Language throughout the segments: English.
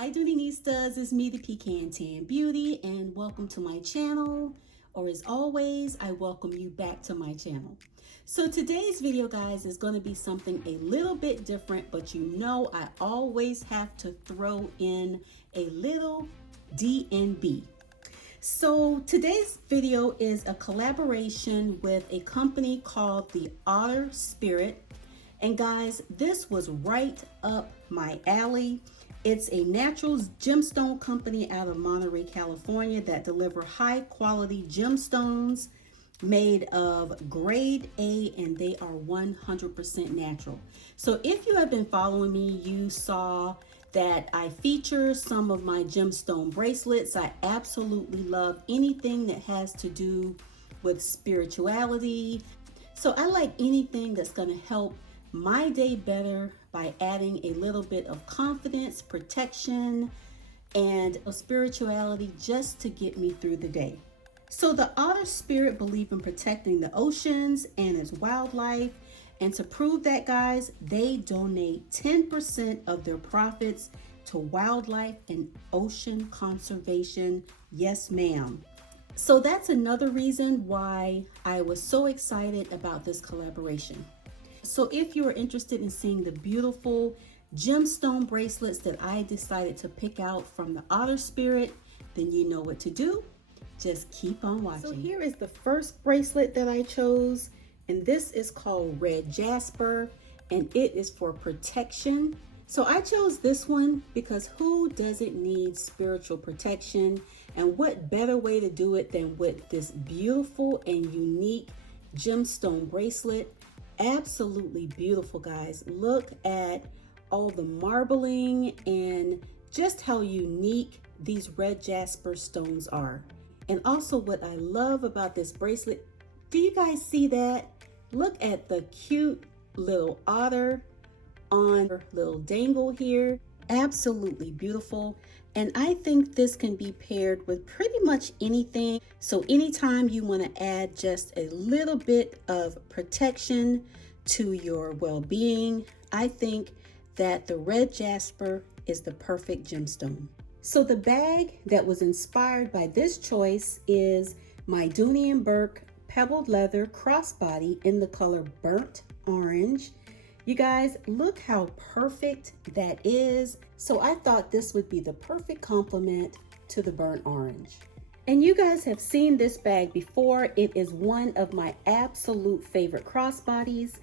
Hi Dooneystas, it's me, the Pecan Tan Beauty, and welcome to my channel. Or as always, I welcome you back to my channel. So today's video, guys, is going to be something a little bit different, but you know I always have to throw in a little D&B. So today's video is a collaboration with a company called the Otter Spirit. And guys, this was right up my alley. It's a natural gemstone company out of Monterey, California that deliver high quality gemstones made of grade A, and they are 100% natural. So if you have been following me, you saw that I feature some of my gemstone bracelets. I absolutely love anything that has to do with spirituality. So I like anything that's going to help my day better by adding a little bit of confidence, protection, and a spirituality just to get me through the day. So the Otter Spirit believe in protecting the oceans and its wildlife. And to prove that, guys, they donate 10% of their profits to wildlife and ocean conservation. Yes, ma'am. So that's another reason why I was so excited about this collaboration. So if you are interested in seeing the beautiful gemstone bracelets that I decided to pick out from the Otter Spirit, then you know what to do. Just keep on watching. So here is the first bracelet that I chose, and this is called Red Jasper, and it is for protection. So I chose this one because who doesn't need spiritual protection? And what better way to do it than with this beautiful and unique gemstone bracelet? Absolutely beautiful, guys. Look at all the marbling and just how unique these red jasper stones are. And also what I love about this bracelet, do you guys see that? Look at the cute little otter on her little dangle here. Absolutely beautiful. And I think this can be paired with pretty much anything. So anytime you want to add just a little bit of protection to your well-being, I think that the red jasper is the perfect gemstone. So the bag that was inspired by this choice is my Dooney and Bourke pebbled leather crossbody in the color burnt orange. You guys, look how perfect that is. So I thought this would be the perfect complement to the burnt orange. And you guys have seen this bag before. It is one of my absolute favorite crossbodies.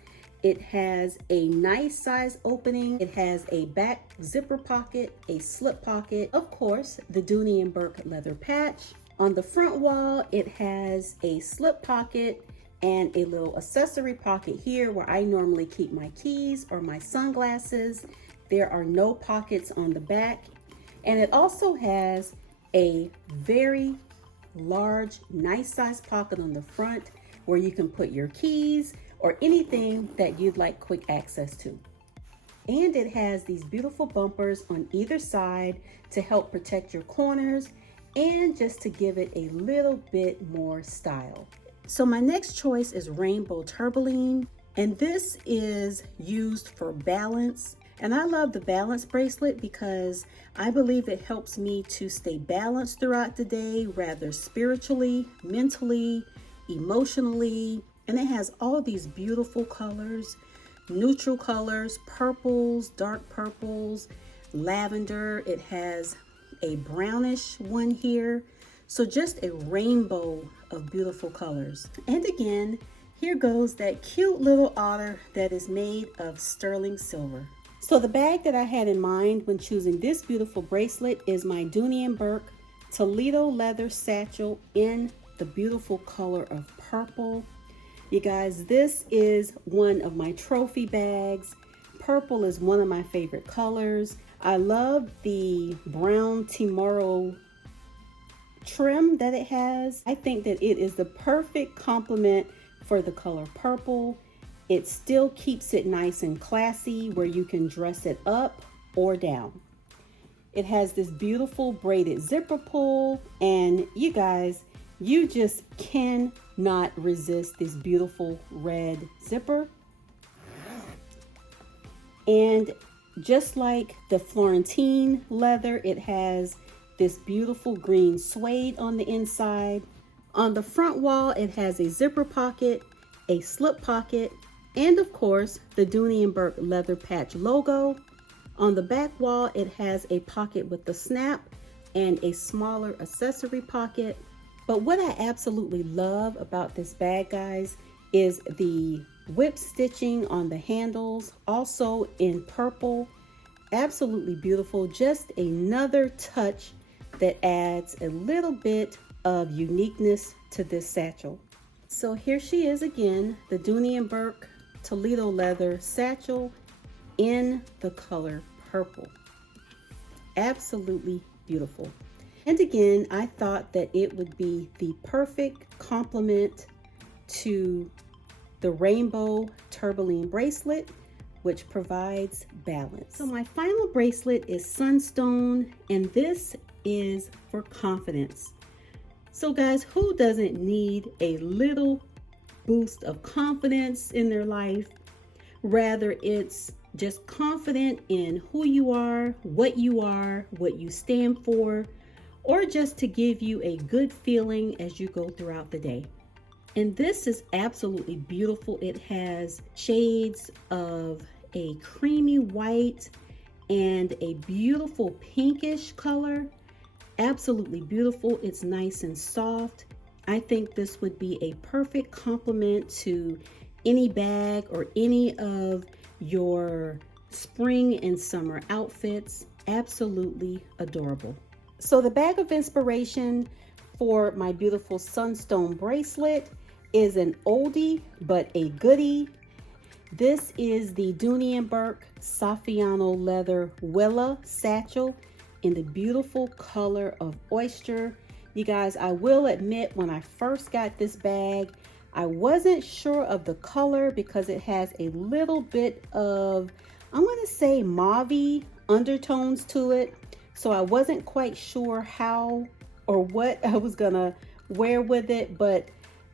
It has a nice size opening. It has a back zipper pocket, a slip pocket, of course, the Dooney and Bourke leather patch. On the front wall, it has a slip pocket and a little accessory pocket here where I normally keep my keys or my sunglasses. There are no pockets on the back. And it also has a very large, nice size pocket on the front where you can put your keys or anything that you'd like quick access to. And it has these beautiful bumpers on either side to help protect your corners and just to give it a little bit more style. So my next choice is rainbow tourmaline, and this is used for balance. And I love the balance bracelet because I believe it helps me to stay balanced throughout the day, rather spiritually, mentally, emotionally. And it has all these beautiful colors, neutral colors, purples, dark purples, lavender. It has a brownish one here. So just a rainbow of beautiful colors. And again, here goes that cute little otter that is made of sterling silver. So the bag that I had in mind when choosing this beautiful bracelet is my Dooney and Bourke Toledo leather satchel in the beautiful color of purple. You guys, this is one of my trophy bags. Purple is one of my favorite colors. I love the brown Timoro trim that it has. I think that it is the perfect complement for the color purple. It still keeps it nice and classy where you can dress it up or down. It has this beautiful braided zipper pull, and you guys, you just cannot resist this beautiful red zipper. And just like the Florentine leather, it has this beautiful green suede on the inside. On the front wall, it has a zipper pocket, a slip pocket, and of course, the Dooney and Bourke leather patch logo. On the back wall, it has a pocket with the snap and a smaller accessory pocket. But what I absolutely love about this bag, guys, is the whip stitching on the handles, also in purple. Absolutely beautiful. Just another touch that adds a little bit of uniqueness to this satchel. So here she is again, the Dooney and Bourke Toledo leather satchel in the color purple. Absolutely beautiful. And again, I thought that it would be the perfect complement to the rainbow tourmaline bracelet, which provides balance. So my final bracelet is Sunstone, and this is for confidence. So guys, who doesn't need a little boost of confidence in their life? Rather, it's just confident in who you are, what you stand for, or just to give you a good feeling as you go throughout the day. And this is absolutely beautiful. It has shades of a creamy white and a beautiful pinkish color. Absolutely beautiful. It's nice and soft. I think this would be a perfect complement to any bag or any of your spring and summer outfits. Absolutely adorable. So the bag of inspiration for my beautiful Sunstone bracelet is an oldie but a goodie. This is the Dooney and Bourke Saffiano leather Willa Satchel in the beautiful color of oyster. You guys, I will admit, when I first got this bag, I wasn't sure of the color because it has a little bit of, I'm going to say, mauve undertones to it. So I wasn't quite sure how or what I was gonna wear with it, but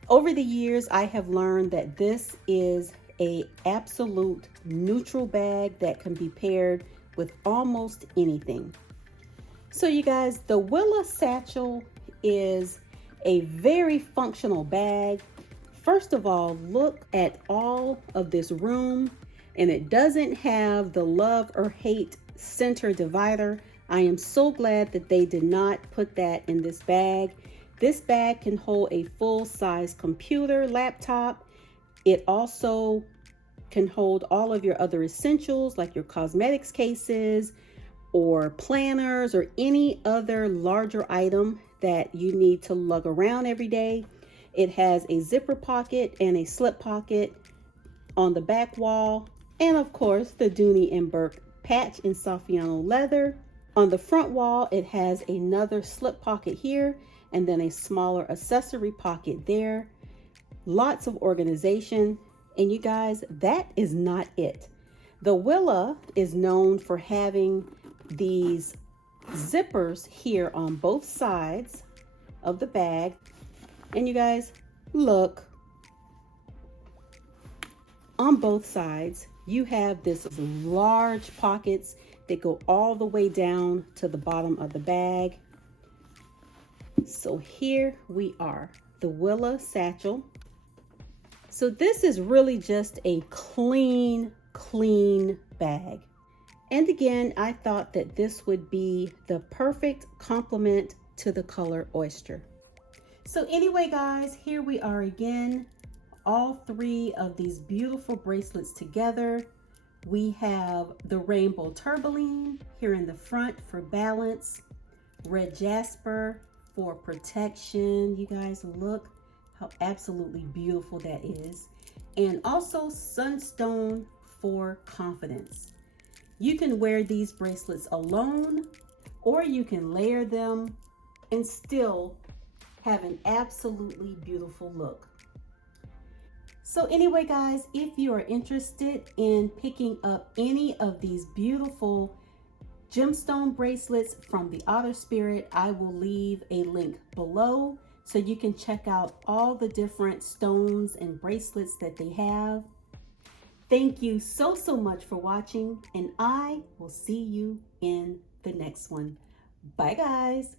over the years I have learned that this is a absolute neutral bag that can be paired with almost anything. So you guys, the Willa Satchel is a very functional bag. First of all, look at all of this room, and it doesn't have the love or hate center divider. I am so glad that they did not put that in this bag. This bag can hold a full-size computer, laptop. It also can hold all of your other essentials like your cosmetics cases or planners or any other larger item that you need to lug around every day. It has a zipper pocket and a slip pocket on the back wall, and of course the Dooney and Bourke patch in Saffiano leather. On the front wall, it has another slip pocket here and then a smaller accessory pocket there. Lots of organization. And you guys, that is not it. The Willa is known for having these zippers here on both sides of the bag. And you guys, look, on both sides, you have this large pockets that go all the way down to the bottom of the bag. So here we are, the Willa Satchel. So this is really just a clean bag. And again, I thought that this would be the perfect complement to the color oyster. So anyway, guys, here we are again, all three of these beautiful bracelets together. We have the rainbow tourmaline here in the front for balance, red jasper for protection. You guys, look how absolutely beautiful that is. And also sunstone for confidence. You can wear these bracelets alone, or you can layer them and still have an absolutely beautiful look. So anyway, guys, if you are interested in picking up any of these beautiful gemstone bracelets from the Otter Spirit, I will leave a link below so you can check out all the different stones and bracelets that they have. Thank you so, so much for watching, and I will see you in the next one. Bye, guys.